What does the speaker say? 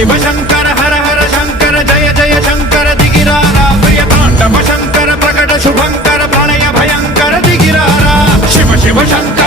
शिव शंकर हर हर शंकर जय जय शंकर दिगिरारा प्रिय तांडव शंकर प्रकट शुभंकर प्रणय भयंकर दिगिरारा शिव शिव शंकर